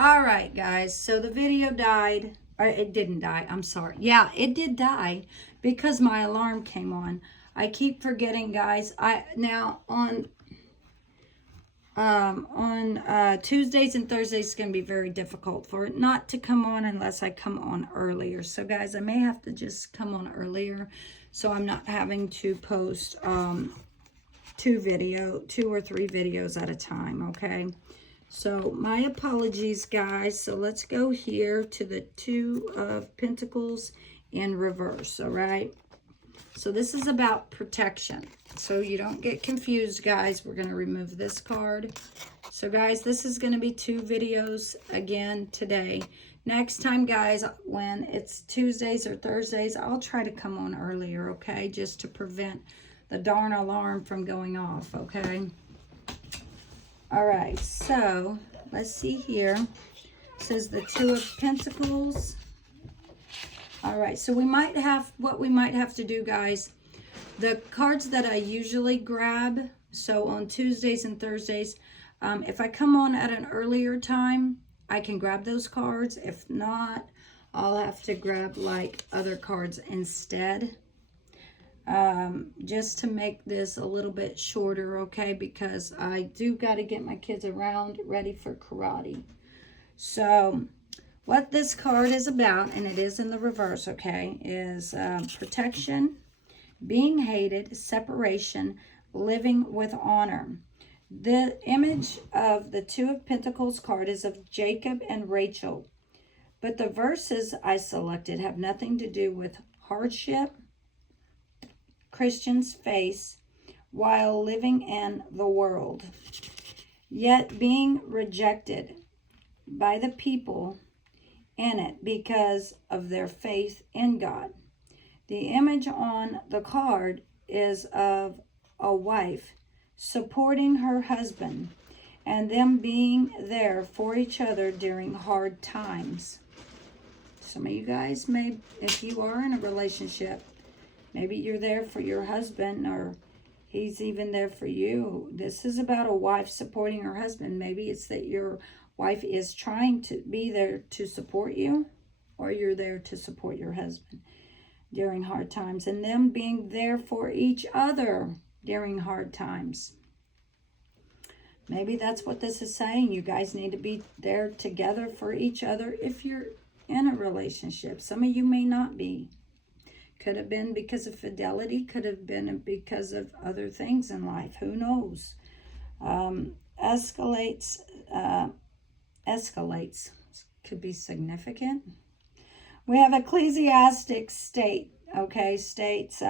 All right, guys. So the video died. Or it didn't die. I'm sorry. Yeah, it did die because my alarm came on. I keep forgetting, guys. I now on Tuesdays and Thursdays it's going to be very difficult for it not to come on unless I come on earlier. So guys, I may have to just come on earlier so I'm not having to post two or three videos at a time. Okay, so my apologies, guys. So let's go here to the Two of Pentacles in reverse. All right, so this is about protection. So you don't get confused, guys. We're going to remove this card. So, guys, this is going to be two videos again today. Next time, guys, when it's Tuesdays or Thursdays, I'll try to come on earlier, okay? Just to prevent the darn alarm from going off, okay? All right, so let's see here. It says the Two of Pentacles. All right, so we might have to do, guys, the cards that I usually grab, so on Tuesdays and Thursdays, if I come on at an earlier time, I can grab those cards. If not, I'll have to grab like other cards instead, just to make this a little bit shorter, okay? Because I do got to get my kids around ready for karate. So what this card is about, and it is in the reverse, okay, is protection, being hated, separation, living with honor. The image of the Two of Pentacles card is of Jacob and Rachel. But the verses I selected have nothing to do with hardship Christians face while living in the world, yet being rejected by the people in it because of their faith in God. The image on the card is of a wife supporting her husband and them being there for each other during hard times. Some of you guys may, if you are in a relationship, maybe you're there for your husband or he's even there for you. This is about a wife supporting her husband. Maybe it's that your wife is trying to be there to support you, or you're there to support your husband during hard times, and them being there for each other during hard times. Maybe that's what this is saying. You guys need to be there together for each other if you're in a relationship. Some of you may not be. Could have been because of fidelity, could have been because of other things in life. Who knows? Escalates could be significant. We have Ecclesiastic state, okay, states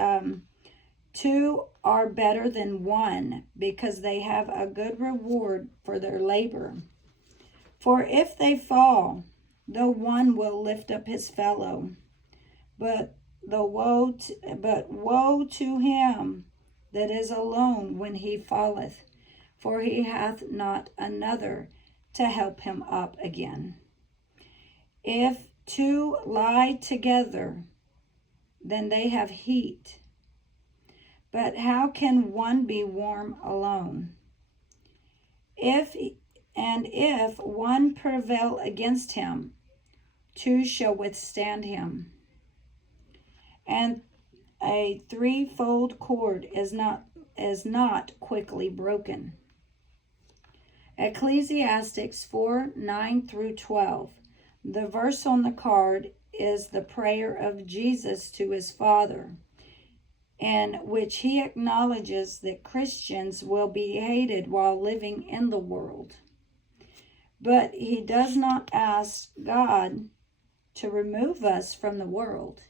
two are better than one because they have a good reward for their labor. For if they fall, the one will lift up his fellow, but woe to him that is alone when he falleth, for he hath not another to help him up again. If two lie together, then they have heat. But how can one be warm alone? If one prevail against him, two shall withstand him. And a threefold cord is not quickly broken. Ecclesiastes 4:9-12. The verse on the card is the prayer of Jesus to his Father, in which he acknowledges that Christians will be hated while living in the world. But he does not ask God to remove us from the world.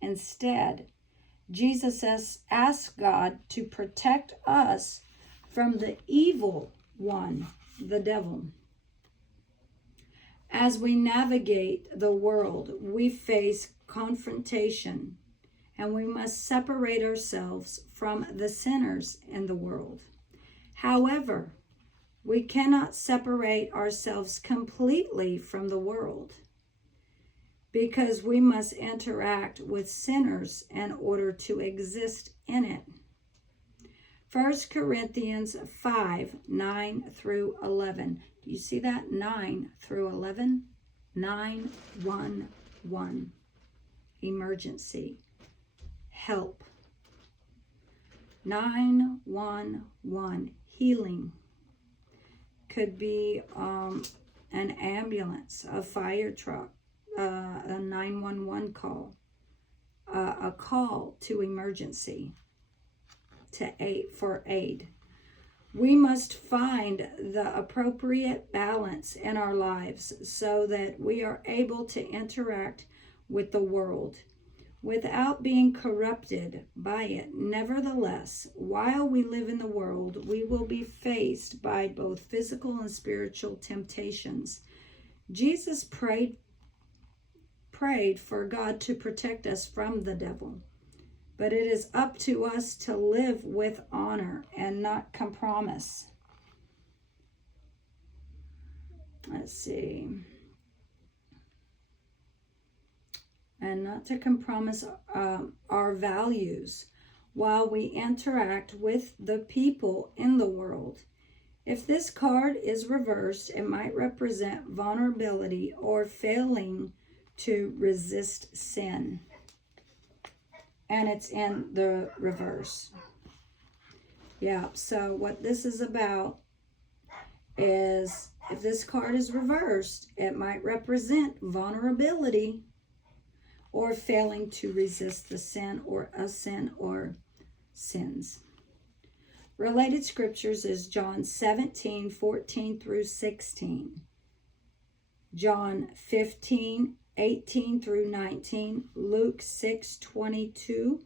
Instead, Jesus asks God to protect us from the evil one, the devil. As we navigate the world, we face confrontation, and we must separate ourselves from the sinners in the world. However, we cannot separate ourselves completely from the world, because we must interact with sinners in order to exist in it. 1 Corinthians 5, 9 through 11. Do you see that? 9 through 11. 911. Emergency. Help. 911. Healing. Could be an ambulance, a fire truck, a 911 call, a call to emergency, to aid, for aid. We must find the appropriate balance in our lives so that we are able to interact with the world without being corrupted by it. Nevertheless, while we live in the world, we will be faced by both physical and spiritual temptations. Jesus prayed for God to protect us from the devil. But it is up to us to live with honor and not compromise. Let's see. And not to compromise our values while we interact with the people in the world. If this card is reversed, it might represent vulnerability or failing to resist sin. And it's in the reverse. Yeah, so what this is about is, if this card is reversed, it might represent vulnerability or failing to resist the sin or a sin or sins. Related scriptures is John 17, 14 through 16. John 15, 18 through 19, Luke 6, 22,